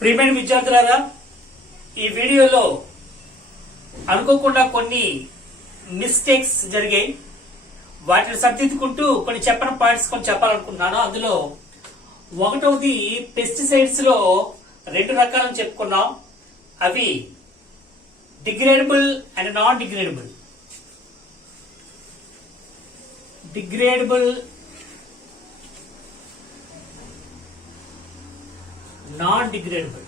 ప్రియమైన విద్యార్థులారా, ఈ వీడియోలో అనుకోకుండా కొన్ని మిస్టేక్స్ జరిగాయి. వాటిని సరిదిద్దుకుంటూ కొన్ని చెప్పని పాయింట్స్ కొన్ని చెప్పాలనుకుంటున్నాను. అందులో ఒకటవది పెస్టిసైడ్స్ లో రెండు రకాలను చెప్పుకున్నాం. అవి degradable and non degradable. Degradable, non degradable.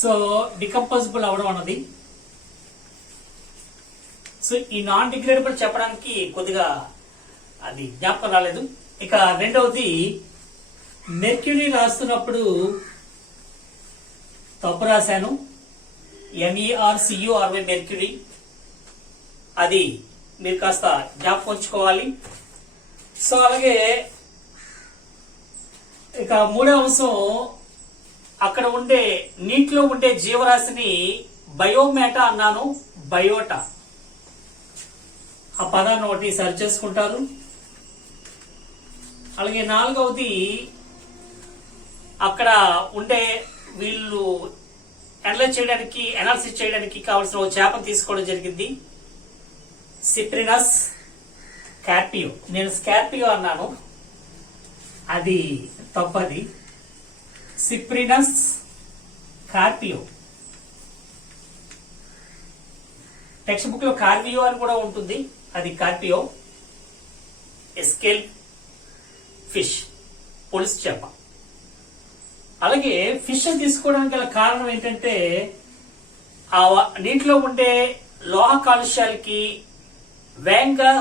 So decomposable అవడం అన్నది. సో ఈ నాన్ డిగ్రేడబుల్ చెప్పడానికి కొద్దిగా అది జ్ఞాపకం రాలేదు. ఇక రెండవది మెర్క్యూరీ రాస్తున్నప్పుడు తప్పు రాశాను. MERCURY mercury. అది మీరు కాస్త జ్ఞాపకం ఉంచుకోవాలి. సో అలాగే ఇక మూడవ అంశం, అక్కడ ఉండే నీటిలో ఉండే జీవరాశిని బయోమేటా అన్నాను, బయోటా. ఆ పదాన్ని ఒకటి సరి చేసుకుంటారు. అలాగే నాలుగవది, అక్కడ ఉండే వీళ్ళు అనాలిసిస్ చేయడానికి కావాల్సిన ఒక చేపను తీసుకోవడం జరిగింది, సిప్రినస్ స్కార్పియో. నేను స్కార్పియో అన్నాను, అది తప్పది. సిప్రినస్ కార్పియో. టెక్స్ట్ బుక్ లో కార్వియో అని కూడా ఉంటుంది, అది కార్పియో. ఎస్కేల్ ఫిష్, పొలుసు చేప. అలాగే ఫిష్ తీసుకోవడానికి గల కారణం ఏంటంటే ఆ నీటిలో ఉండే లోహ కాలుష్యాలకి వేగంగా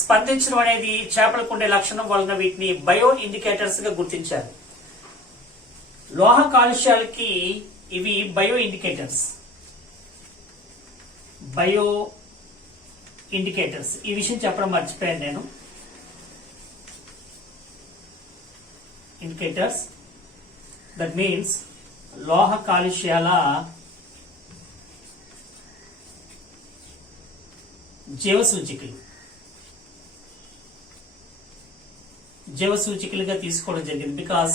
స్పందించడం అనేది చేపలకు ఉండే లక్షణం వలన వీటిని బయో ఇండికేటర్స్ గా గుర్తించారు. లోహ కాలుష్యాలకి ఇవి బయో ఇండికేటర్స్. Bio indicators. ఈ విషయం చెప్పడం మర్చిపోయాను నేను. ఇండికేటర్స్, దట్ మీన్స్ లోహ కాలుష్యాల జీవసూచికలుగా తీసుకోవడం జరిగింది. Because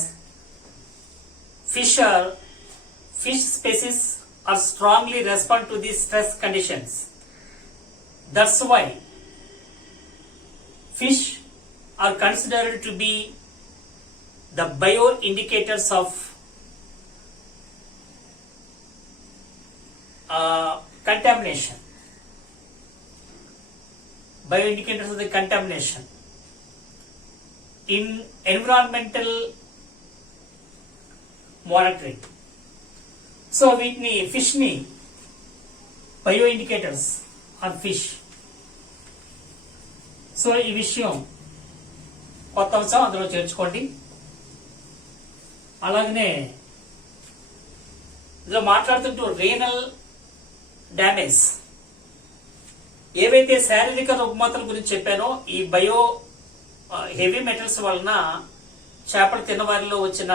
fish species are strongly respond to these stress conditions. That's why fish are considered to be the bio indicators of contamination. Bio indicators of the contamination in environmental monitoring. So వీటిని ఫిష్ ని bio indicators or fish. So ఈ విషయం కొత్త అంశం, అందులో చేర్చుకోండి. అలాగనే ఇందులో మాట్లాడుతుంటూ రీనల్ డ్యామేజ్, ఏవైతే శారీరక రుగ్మతల గురించి చెప్పానో ఈ బయో హెవీ మెటల్స్ వలన చేపలు తిన్నవారిలో వచ్చిన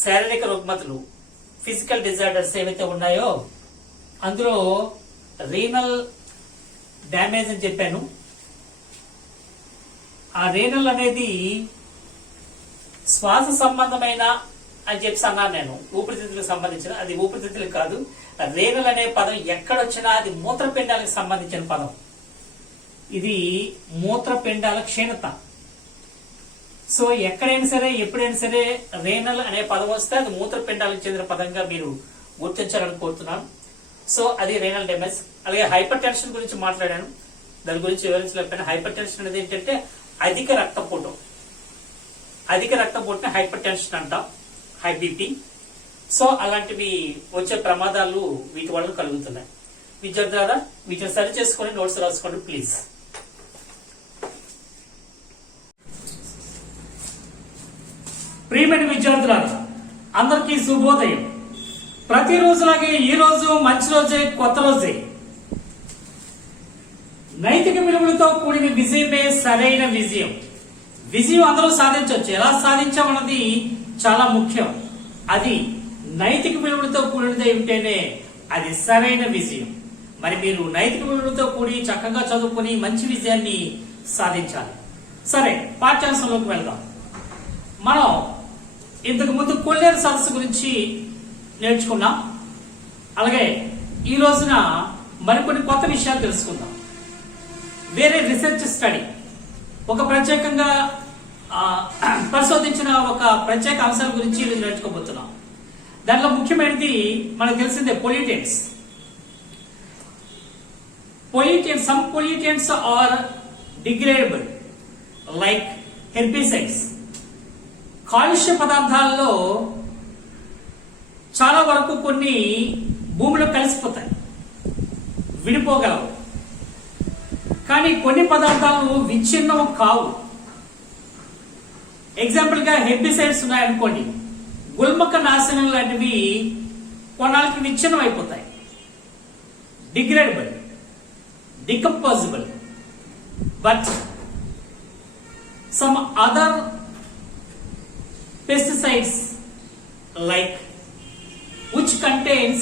శారీరక రుగ్మతలు, ఫిజికల్ డిజార్డర్స్ ఏవైతే ఉన్నాయో అందులో రీనల్ డ్యామేజ్ అని చెప్పాను. ఆ రీనల్ అనేది శ్వాస సంబంధమైన అని చెప్పి అన్నాను నేను, ఊపిరితిత్తులకు సంబంధించిన. అది ఊపిరితిత్తులకు కాదు. రీనల్ అనే పదం ఎక్కడొచ్చినా అది మూత్రపిండాలకు సంబంధించిన పదం. ఇది మూత్రపిండాల క్షీణత. సో ఎక్కడైనా సరే ఎప్పుడైనా సరే రేనల్ అనే పదం వస్తే అది మూత్రపిండాలకు చెందిన పదంగా మీరు గుర్తించాలని కోరుతున్నాను. సో అది రేనల్ డ్యామేజ్. అలాగే హైపర్ టెన్షన్ గురించి మాట్లాడాను, దాని గురించి వివరించలేకపోయినా. హైపర్ టెన్షన్ అనేది ఏంటంటే అధిక రక్తపోటు. అధిక రక్తపోటుని హైపర్ టెన్షన్ అంటాం, హై బీపీ. సో అలాంటివి వచ్చే ప్రమాదాలు వీటి వల్ల కలుగుతున్నాయి. విద్యార్థులారా, వీటిని సరి చేసుకుని నోట్స్ రాసుకోండి ప్లీజ్. ప్రియమైన విద్యార్థులారా, అందరికీ శుభోదయం. ప్రతిరోజులాగే ఈ రోజు మంచి రోజే, కొత్త రోజే. నైతిక విలువలతో కూడిన విజయమే సరైన విజయం. విజయం అందరూ సాధించవచ్చు. ఎలా సాధించామన్నది చాలా ముఖ్యం. అది నైతిక విలువలతో కూడినది ఉంటేనే అది సరైన విజయం. మరి మీరు నైతిక విలువలతో కూడి చక్కగా చదువుకుని మంచి విజయాన్ని సాధించాలి. సరే, పాఠ్యాంశంలోకి వెళ్దాం. మనం ఇంతకు ముందు కొల్లేరు సదస్సు గురించి నేర్చుకున్నాం. అలాగే ఈ రోజున మరికొన్ని కొత్త విషయాలు తెలుసుకుందాం. వేరే రీసెర్చ్ స్టడీ ఒక ప్రత్యేకంగా పరిశోధించిన ఒక ప్రత్యేక అంశాల గురించి ఈరోజు నేర్చుకోబోతున్నాం. దాంట్లో ముఖ్యమైనది మనకు తెలిసిందే pollutants. Some pollutants are degradable like herbicides. కాలుష్య పదార్థాల్లో చాలా వరకు కొన్ని భూమిలో కలిసిపోతాయి, విడిపోగలవు. కానీ కొన్ని పదార్థాలు విచ్ఛిన్నం కావు. ఎగ్జాంపుల్ గా హెర్బిసైడ్స్ ఉన్నాయనుకోండి, గుల్మక నాశనం లాంటివి కొన్నాళ్ళకి విచ్ఛిన్నం అయిపోతాయి, degradable, decomposable. But some other pesticides like which contains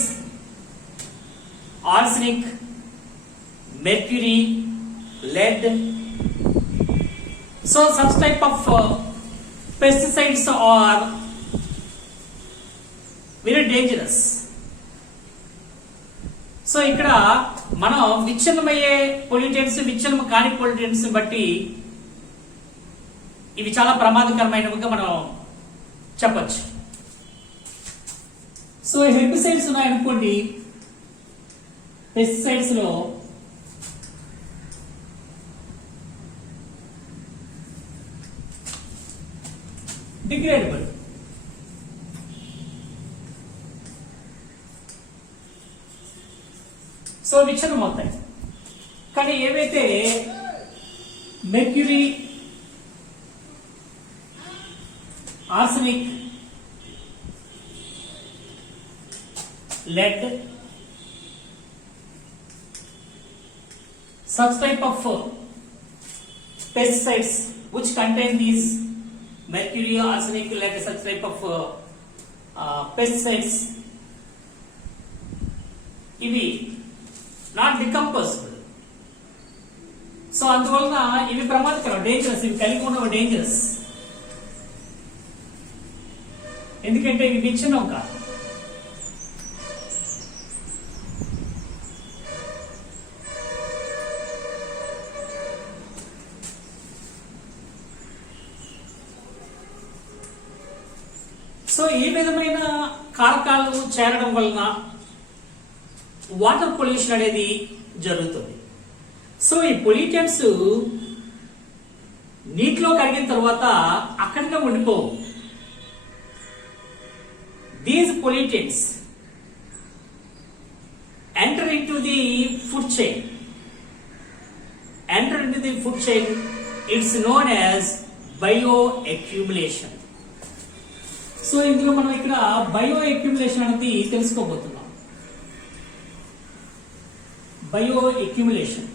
arsenic, mercury, lead, so such type of pesticides are very dangerous. So ఇక్కడ మనం విచ్ఛిన్నమయ్యే పొల్యూటెంట్స్, విచ్ఛిన్నం కాని పొల్యూటెంట్స్ బట్టి ఇవి చాలా ప్రమాదకరమైనవిగా మనం చెప్పచ్చు. సో హెర్బిసైడ్స్ ఉన్నాయనుకోండి, పెస్టిసైడ్స్ లో డిగ్రేడబుల్, సో విచ్ఛిన్నం అవుతాయి. కానీ ఏవైతే mercury, arsenic, lead, such type of pesticides which contain these mercury, arsenic, lead, such type of pesticides, ఇవి నాట్ డికంపోజబుల్. సో అందువలన ఇవి ప్రమాదకరం, డేంజరస్. ఇవి కలిగి ఉన్న డేంజరస్, ఎందుకంటే ఇవి విచ్ఛిన్నం కాదు. సో ఈ విధమైన కారకాలు చేరడం వలన వాటర్ పొల్యూషన్ అనేది జరుగుతుంది. సో ఈ పొల్యూటెంట్స్ నీటిలో కరిగిన తర్వాత అక్కడనే ఉండిపోవు. These pollutants enter into the food chain. Enter into the food chain, it's known as bioaccumulation. So ఇందులో మనం ఇక్కడ బయో అక్యూములేషన్ అనేది తెలుసుకోబోతున్నాం. బయో అక్యుములేషన్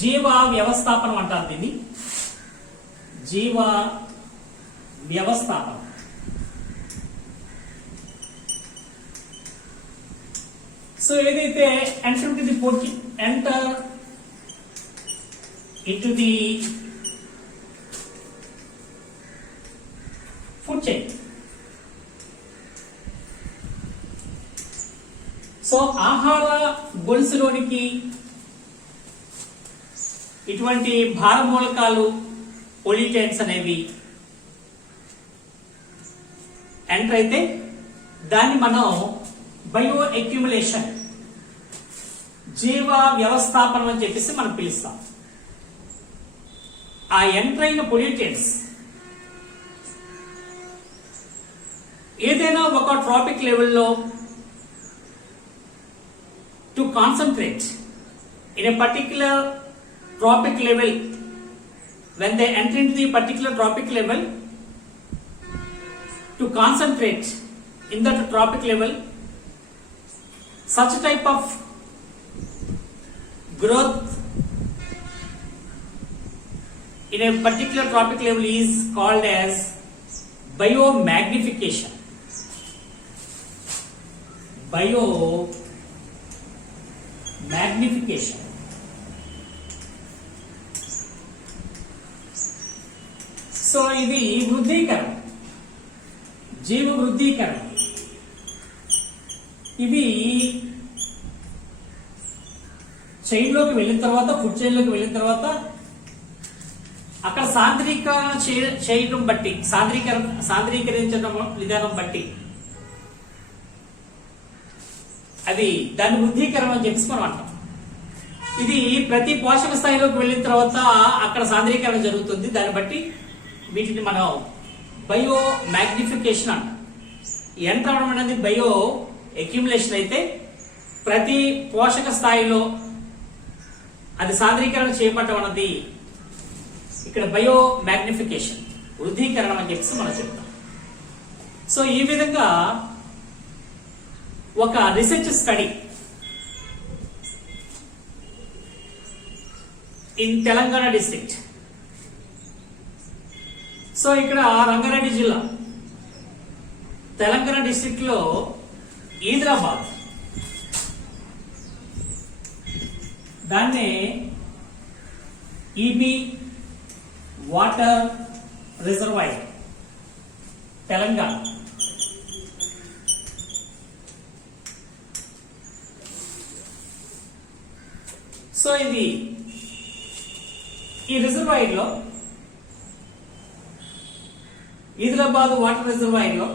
జీవ వ్యవస్థాపనం అంటారు దీన్ని, జీవ వ్యవస్థాపనం. సో ఏదైతే enter into the food chain. So ఆహార గొలుసులోనికి ఇటువంటి భారమూలకాలు, పొల్యూటెంట్స్ అనేవి ఎంటర్ అయితే దాన్ని మనం బయో అక్యుములేషన్, జీవ వ్యవస్థాపనం అని చెప్పేసి మనం పిలుస్తాం. ఆ ఎంటర్ అయిన పొల్యూటెంట్స్ ఏదైనా ఒక ట్రాపిక్ లెవెల్లో to concentrate in a particular tropic level, when they enter into the particular tropic level, to concentrate in that tropic level, such type of growth in a particular tropic level is called as biomagnification. Biomagnification. So ఇది వృద్ధీకరణ, జీవ వృద్ధీకరణ. ఇవి చైన్లోకి వెళ్ళిన తర్వాత, ఫుడ్ చైన్లోకి వెళ్ళిన తర్వాత అక్కడ సాంద్రీకరణ చేయడం బట్టి, సాంద్రీకరించడం విధానం బట్టి అది దాన్ని వృద్ధీకరణ అని చెప్పి మనం అంటాం. ఇది ప్రతి పోషక స్థాయిలోకి వెళ్ళిన తర్వాత అక్కడ సాంద్రీకరణ జరుగుతుంది. దాన్ని బట్టి వీటిని మనం బయో మ్యాగ్నిఫికేషన్ అంటాం. ఎంత అవడం అనేది బయో అక్యుములేషన్ అయితే, ప్రతి పోషక స్థాయిలో అది సాంద్రీకరణ చేయబడటం అన్నది ఇక్కడ బయో మ్యాగ్నిఫికేషన్, వృద్ధీకరణ అని చెప్పి మనం చెప్తాం. సో ఈ విధంగా ఒక research study in Telangana district. So ఇక్కడ రంగారెడ్డి జిల్లా తెలంగాణ డిస్ట్రిక్ట్ లో హైదరాబాద్, దాన్నే ఈబీ వాటర్ రిజర్వాయర్ తెలంగాణ. సో ఇది ఈ రిజర్వాయర్ లో, హైదరాబాద్ వాటర్ రిజర్వాయర్ లో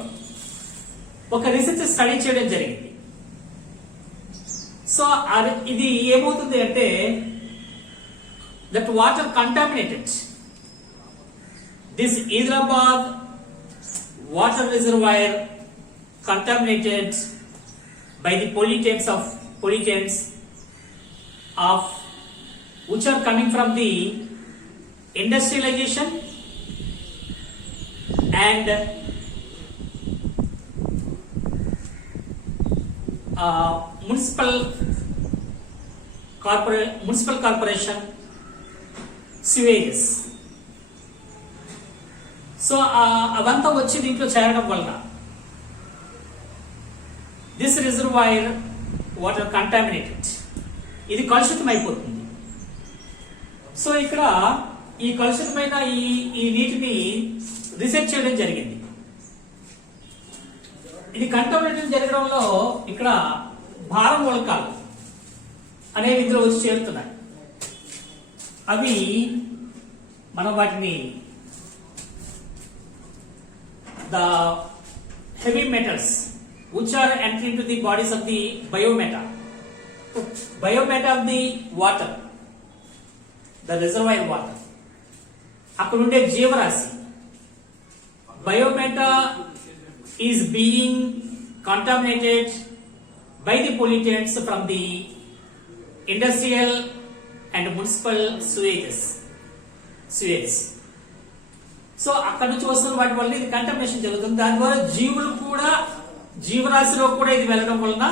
ఒక రీసెర్చ్ స్టడీ చేయడం జరిగింది. సో ఇది ఏమవుతుంది అంటే, that water contaminated, this Hyderabad water reservoir contaminated by the pollutants of which are coming from the industrialization and municipal corporation sewages. So అవంతా వచ్చి దీంట్లో చేరడం వలన దిస్ రిజర్వాయర్ వాటర్ కంటామినేటెడ్, ఇది కలుషితం అయిపోతుంది. సో ఇక్కడ ఈ కలుషితమైన ఈ నీటిని రీసెర్చ్ చేయడం జరిగింది. ఇది కంటామినేషన్ జరగడంలో ఇక్కడ భారం మూలకాలు అనేవి ఇందులో వచ్చి చేరుతున్నాయి. అవి మనం వాటిని the heavy metals which are entering into the bodies of the biometa of the water, the reservoir water, అక్కడ ఉండే జీవరాశి biometa is being contaminated by the pollutants from the industrial and municipal sewage. So అక్కడ నుంచి వస్తున్న వాటి వల్ల ఇది కంటామినేషన్ జరుగుతుంది. దాని ద్వారా జీవరాశిలో కూడా ఇది వెళ్ళడం వలన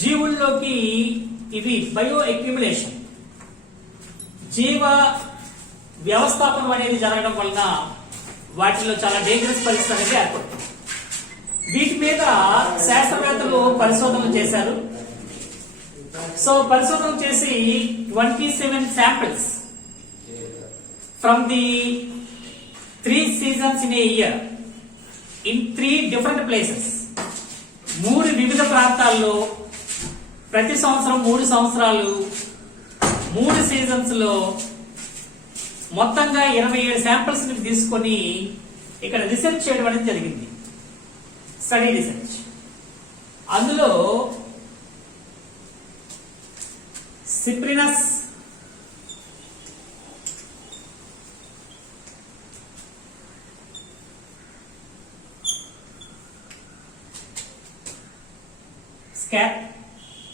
జీవుల్లోకి ఇవి బయో అక్యుములేషన్, జీవ వ్యవస్థాపనం అనేది జరగడం వలన వాటిలో చాలా డేంజరస్ పరిస్థితి అనేది ఏర్పడుతుంది. వీటి మీద శాస్త్రవేత్తలు పరిశోధనలు చేశారు. సో పరిశోధన చేసి 27 samples from the 3 seasons in a year in 3 different places, 3 వివిధ ప్రాంతాల్లో ప్రతి సంవత్సరం 3 సంవత్సరాలు 3 సీజన్స్ లో మొత్తంగా 27 శాంపిల్స్ ని తీసుకొని ఇక్కడ రీసెర్చ్ చేయడం అనేది జరిగింది, స్టడీ రీసెర్చ్. అందులో సిప్రినస్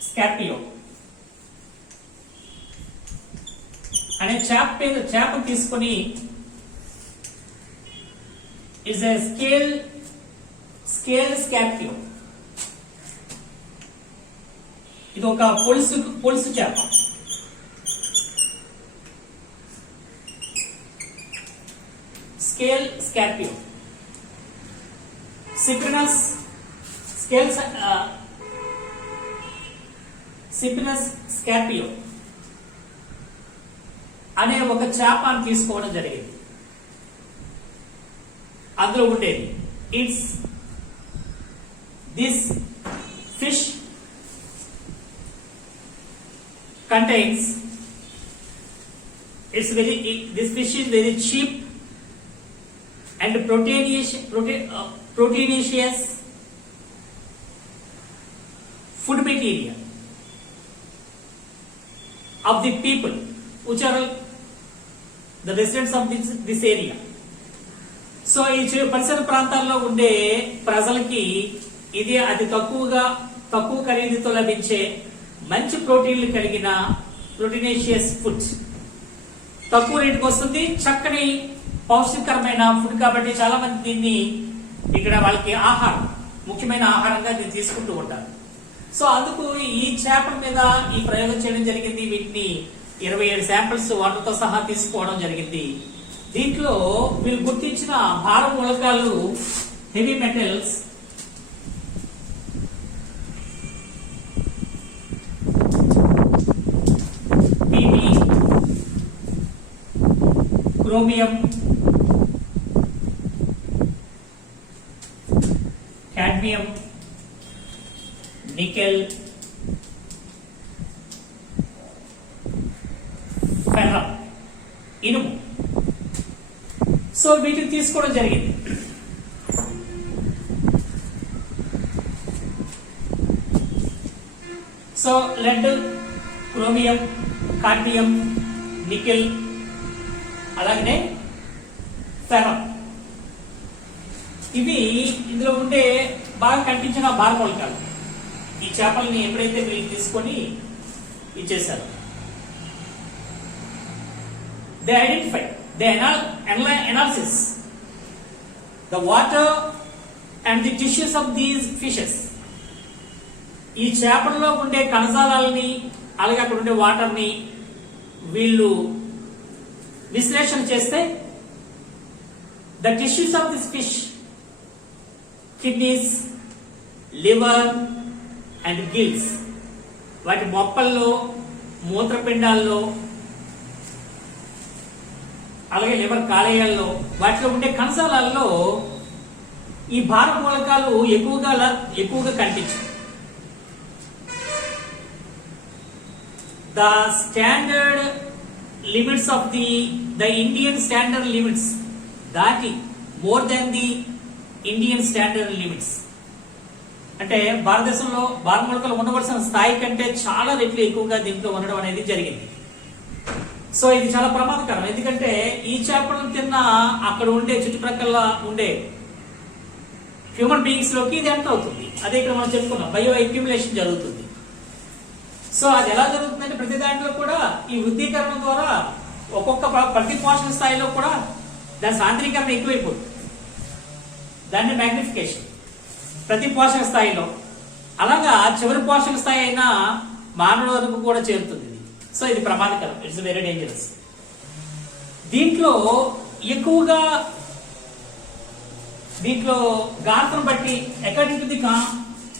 స్కార్పియో అనే చేపను తీసుకొని ఇస్ ఎ స్కేల్ స్కార్పియో. ఇది ఒక పొలుసు చేప. స్కేల్ స్కార్పియో, సిప్రినస్ స్కార్పియో అనే ఒక చేపను తీసుకోవడం జరిగింది. అందులో ఉండేది. It's this fish contains this fish is very cheap and proteinaceous food material of the people which are the residents of this area. So ఈ పరిసర ప్రాంతాల్లో ఉండే ప్రజలకి ఇది అతి తక్కువ ఖరీదుతో లభించే మంచి ప్రోటీన్లు కలిగిన ప్రోటీనేషియస్ ఫుడ్. తక్కువ రేటుకి వస్తుంది, చక్కని పౌష్టికరమైన ఫుడ్. కాబట్టి చాలా మంది దీన్ని ఇక్కడ వాళ్ళకి ఆహారం, ముఖ్యమైన ఆహారంగా దీన్ని తీసుకుంటూ ఉంటారు. సో అందుకు ఈ చేపల మీద ఈ ప్రయోగం చేయడం జరిగింది. వీటిని 27 శాంపిల్స్ వాటర్తో సహా తీసుకోవడం జరిగింది. దీంట్లో వీళ్ళు గుర్తించిన భార మూలకాలు, heavy metals, chromium, cadmium, nickel, ferrum, ఇనుము. సో వీటిని తీసుకోవడం జరిగింది. So lead, chromium, cadmium, nickel, అలాగనే ఫెర్రం, ఇవి ఇందులో ఉండే బాగా కనిపించిన భార మూలకాలు. ఈ చేపల్ని ఎప్పుడైతే వీళ్ళు తీసుకొని ఇచ్చేశారు, they identify, they analysis the water and the tissues of these fishes. ఈ చేపల్లో ఉండే కణజాలాలని అలాగే అక్కడ ఉండే వాటర్ ని వీళ్ళు విశ్లేషణ చేస్తే the tissues of this fish, kidneys, liver and gills, వాటి మొప్పల్లో, మూత్రపిండాల్లో, అలాగే లివర్ కాలేయాల్లో, వాటిలో ఉండే కణజాలాల్లో ఈ భార మూలకాలు ఎక్కువగా కనిపించాయి. The standard limits of the Indian standard limits, that more than the Indian standard limits. అంటే భారతదేశంలో భార మూలకాలు ఉండవలసిన స్థాయి కంటే చాలా రెట్లు ఎక్కువగా దీంట్లో ఉండడం అనేది జరిగింది. సో ఇది చాలా ప్రమాదకరం. ఎందుకంటే ఈ చేపలను తిన్న అక్కడ ఉండే చుట్టుప్రక్కల ఉండే హ్యూమన్ బీయింగ్స్ లోకి ఇది ఎంటర్ అవుతుంది. అదే ఇక్కడ మనం చెప్పుకున్నాం, బయో అక్యుములేషన్ జరుగుతుంది. సో అది ఎలా జరుగుతుందంటే ప్రతి దాంట్లో కూడా ఈ వృద్ధీకరణ ద్వారా ప్రతి పోషణ స్థాయిలో కూడా దాని సాంద్రీకరణ ఎక్కువైపోతుంది. దాన్ని మ్యాగ్నిఫికేషన్ ప్రతి పోషణ స్థాయిలో, అలాగా చివరి పోషణ స్థాయి అయిన మానవుల వరకు కూడా చేరుతుంది. సో ఇది ప్రమాదకరం, ఇట్స్ వెరీ డేంజరస్. దీంట్లో ఎక్కువగా గాత్రం బట్టి అకార్డింగ్ టు ది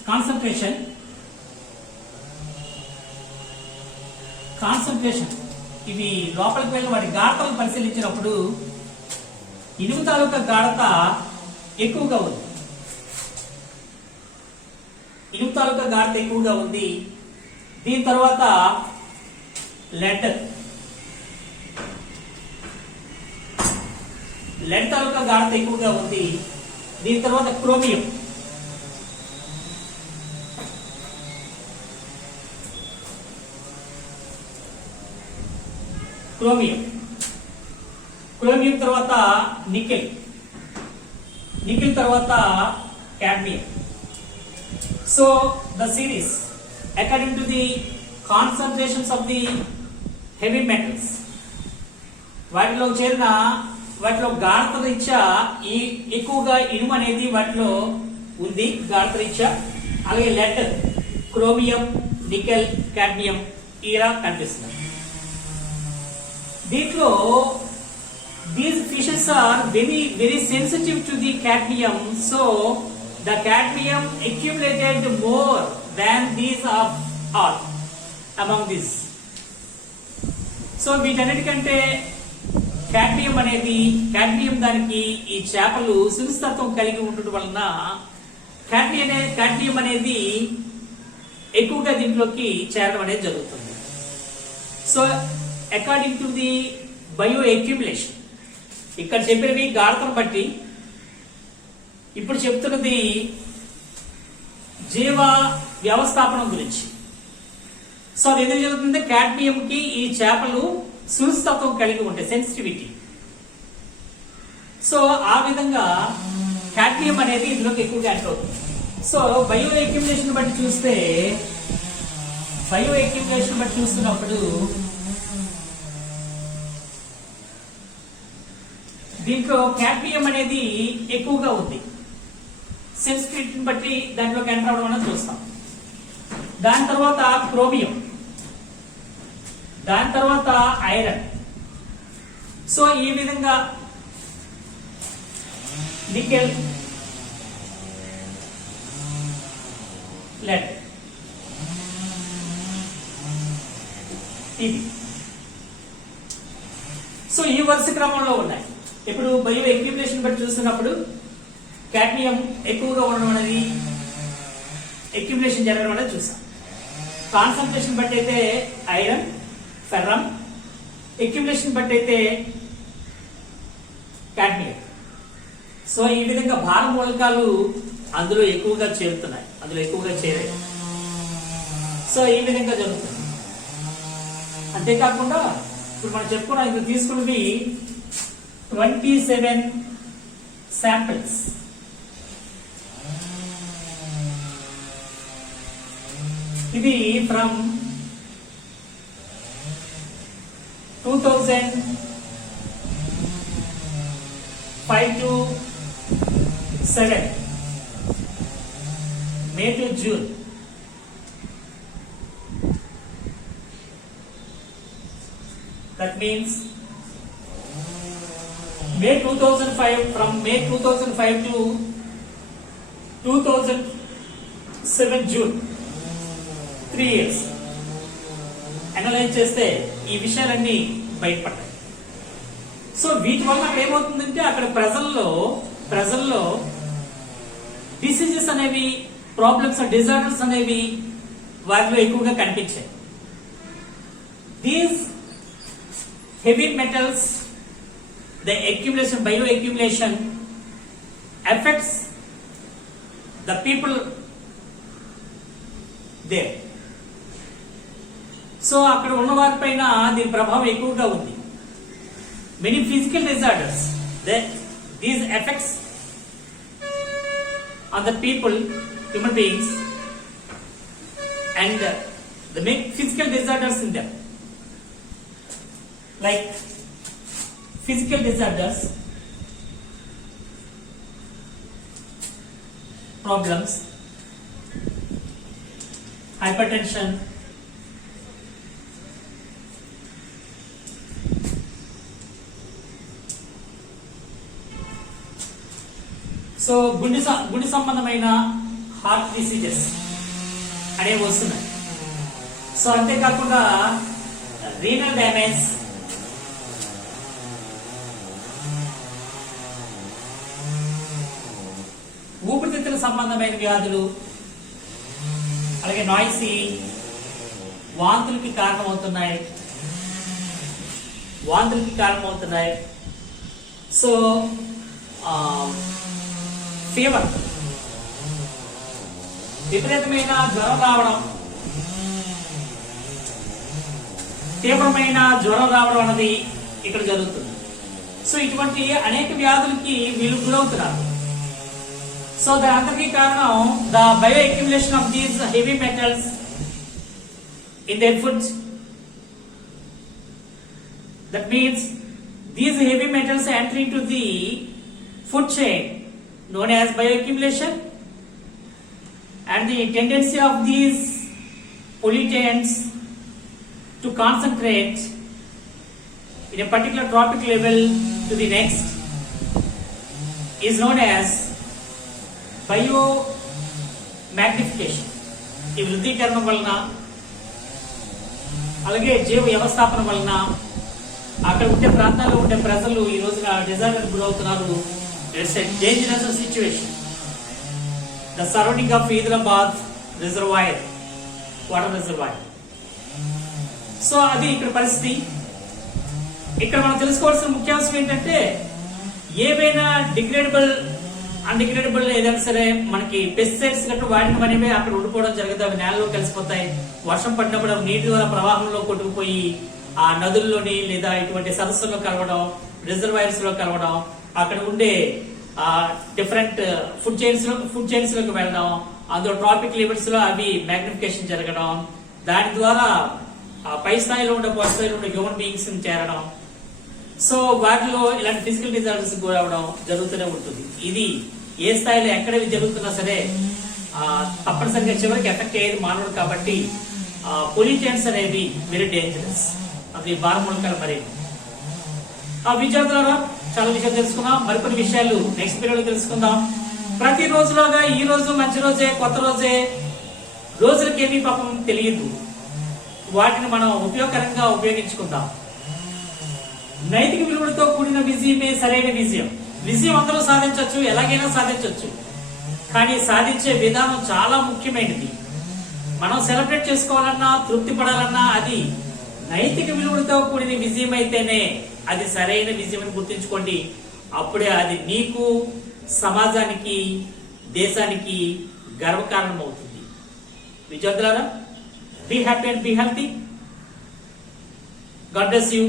కాన్సన్ట్రేషన్ ఇవి లోపలికి వెళ్ళి వాటి గాఢతలను పరిశీలించినప్పుడు ఇనుము తాలూకా గాఢత ఎక్కువగా ఉంది. దీని తర్వాత లెడ్ తాలూకా గాఢత ఎక్కువగా ఉంది. దీని తర్వాత క్రోమియం, క్రోమియం తర్వాత నికెల్ తర్వాత cadmium. So the series according to the concentrations of the heavy metals, వాటిలో గాఢత రీత్యా ఎక్కువగా ఇనుము అనేది వాటిలో ఉంది గాఢత రీత్యా. అలాగే లెడ్, క్రోమియం, నికెల్, కాడ్మియం ఇలా కనిపిస్తుంది. దీంట్లో these fishes are very sensitive to the cadmium, so the cadmium accumulated more than these of all among these. So వీటన్నిటికంటే కాడ్మియం దానికి ఈ చేపలు సునిశ్చితత్వం కలిగి ఉండటం వలన కాడ్మియం అనేది ఎక్కువగా దీంట్లోకి చేరడం అనేది జరుగుతుంది. So according to the bio accumulation, ఇక్కడ చెప్పినవి గాఢతను బట్టి, ఇప్పుడు చెప్తున్నది జీవ వ్యవస్థాపనం గురించి. సో అది ఎందుకు జరుగుతుంది? కాడ్మియం కి ఈ చేపలు సునిశ్చితత్వం కలిగి ఉంటాయి, సెన్సిటివిటీ. సో ఆ విధంగా కాడ్మియం అనేది ఇందులోకి ఎక్కువగా ఎంటర్ అవుతుంది. సో బయో అక్యుములేషన్ బట్టి చూస్తున్నప్పుడు దీంట్లో కాడ్మియం అనేది ఎక్కువగా ఉంది. సెన్సిటివిటీని బట్టి దాంట్లోకి ఎంటర్ అవడం అనేది చూస్తాం. దాని తర్వాత క్రోమియం, దాని తర్వాత ఐరన్. సో ఈ విధంగా నికెల్, లెడ్, ఇది. సో ఈ వరుస క్రమంలో ఉన్నాయి. ఇప్పుడు బయో అక్యుములేషన్ బట్టి చూస్తున్నప్పుడు కాడ్మియం ఎక్కువగా ఉండడం అనేది, అక్యుములేషన్ జరగడం అనేది చూసాం. కాన్సంట్రేషన్ బట్టి అయితే ఐరన్, ఫెర్రమ్, అక్యుములేషన్ బట్టి అయితే కాడ్మియం. సో ఈ విధంగా భార మూలకాలు అందులో ఎక్కువగా చేరుతున్నాయి, అందులో ఎక్కువగా చేరాయి. సో ఈ విధంగా జరుగుతుంది. అంతేకాకుండా ఇప్పుడు మనం చెప్పుకున్నాం, ఇప్పుడు తీసుకున్నవి 27 శాంపిల్స్. ఇది ఫ్రమ్ 2005 to 7, May to June. That means May 2005, from May 2005 to 2007 June, 3 years అనలైజ్ చేస్తే ఈ విషయాలన్నీ బయటపడ్డాయి. సో వీటి వల్ల అక్కడ ఏమవుతుందంటే అక్కడ ప్రజల్లో డిసీజెస్ అనేవి, ప్రాబ్లమ్స్, డిజార్డర్స్ అనేవి వాటిలో ఎక్కువగా కనిపించాయి. These heavy metals, the accumulation, bio accumulation affects the people there. So అక్కడ ఉన్న వారిపైన దీని ప్రభావం ఎక్కువగా ఉంది. Many physical disorders, these effects on the people, human beings, and the make physical disorders in them, like physical disorders, problems, hypertension, so గుండె సంబంధమైన heart diseases అనేవి వస్తున్నాయి. సో అంతేకాకుండా రీనల్ డ్యామేజ్, ఊపిరితిత్తుల సంబంధమైన వ్యాధులు, అలాగే నాయిసీ, వాంతులకి కారణమవుతున్నాయి. సో ఫీవర్, విపరీతమైన జ్వరం రావడం, తీవ్రమైన జ్వరం రావడం అనేది ఇక్కడ జరుగుతుంది. సో ఇటువంటి అనేక వ్యాధులకి వీళ్ళు గురవుతున్నారు. సో దాని అంతటికీ కారణం the bio accumulation of these heavy metals in their food. That means these heavy metals enter into the food chain known as bioaccumulation, and the tendency of these pollutants to concentrate in a particular trophic level to the next is known as biomagnification. ఈ వృద్ధీకరణ వలన, అలాగే జీవ వ్యవస్థాపన వలన అక్కడ ఉండే ప్రాంతాల్లో ఉండే ప్రజలు ఈ రోజున డిజాస్టర్ గురవుతున్నారు. It's a dangerous situation. The surrounding of Adilabad reservoir, water reservoir. So అది ఇక్కడ పరిస్థితి. ఇక్కడ మనం తెలుసుకోవాల్సిన ముఖ్యాంశం ఏంటంటే, ఏవైనా డిగ్రేడబుల్ అన్డిగ్రేడబుల్ ఏదైనా సరే మనకి పెస్టిసైడ్స్ గట్టు వాడిన మనమే అక్కడ ఉండిపోవడం జరుగుతుంది. అవి నేలలో కలిసిపోతాయి. వర్షం పడినప్పుడు నీటి ద్వారా ప్రవాహంలో కొట్టుకుపోయి ఆ నదుల్లోని లేదా ఇటువంటి సదస్సుల్లో కలవడం, రిజర్వాయర్స్ లో కలవడం, అక్కడ ఉండే డిఫరెంట్ ఫుడ్ చైన్స్ లోకి వెళ్ళడం, అందులో ట్రాపిక్ లిమిట్స్ లో అవి మ్యాగ్నిఫికేషన్ జరగడం, దాని ద్వారా పై స్థాయిలో ఉండే పై స్థాయిలో ఉండే హ్యూమన్ బీయింగ్స్ చేరడం. సో వాటిలో ఇలాంటి ఫిజికల్ డిజార్డర్స్ గురవడం జరుగుతూనే ఉంటుంది. ఇది ఏ స్థాయిలో ఎక్కడ జరుగుతున్నా సరే తప్పనిసరిగా చివరికి ఎఫెక్ట్ అయ్యేది మానవుడు. కాబట్టి పొల్యూటెంట్స్ అనేవి వెరీ డేంజరస్. అది బారమూలకాలు. మరి విద్యార్థులారా చాలా విషయాలు తెలుసుకున్నాం. మరికొన్ని విషయాలు నెక్స్ట్ పీరియడ్ తెలుసుకుందాం. ప్రతి రోజులోగా ఈ రోజు మంచి రోజే, కొత్త రోజే, రోజులకేమీ పాపం తెలియదు. వాటిని మనం ఉపయోగకరంగా ఉపయోగించుకుందాం. నైతిక విలువలతో కూడిన విజయమే సరైన విజయం. విజయం అందరూ సాధించవచ్చు, ఎలాగైనా సాధించవచ్చు. కానీ సాధించే విధానం చాలా ముఖ్యమైనది. మనం సెలబ్రేట్ చేసుకోవాలన్నా, తృప్తి పడాలన్నా అది నైతిక విలువలతో కూడిన విజయం అయితేనే అది సరైన విజయం అని గుర్తుంచుకోండి. అప్పుడే అది నీకు, సమాజానికి, దేశానికి గర్వకారణం అవుతుంది. విద్యార్థులారా, be happy and be healthy. God bless you.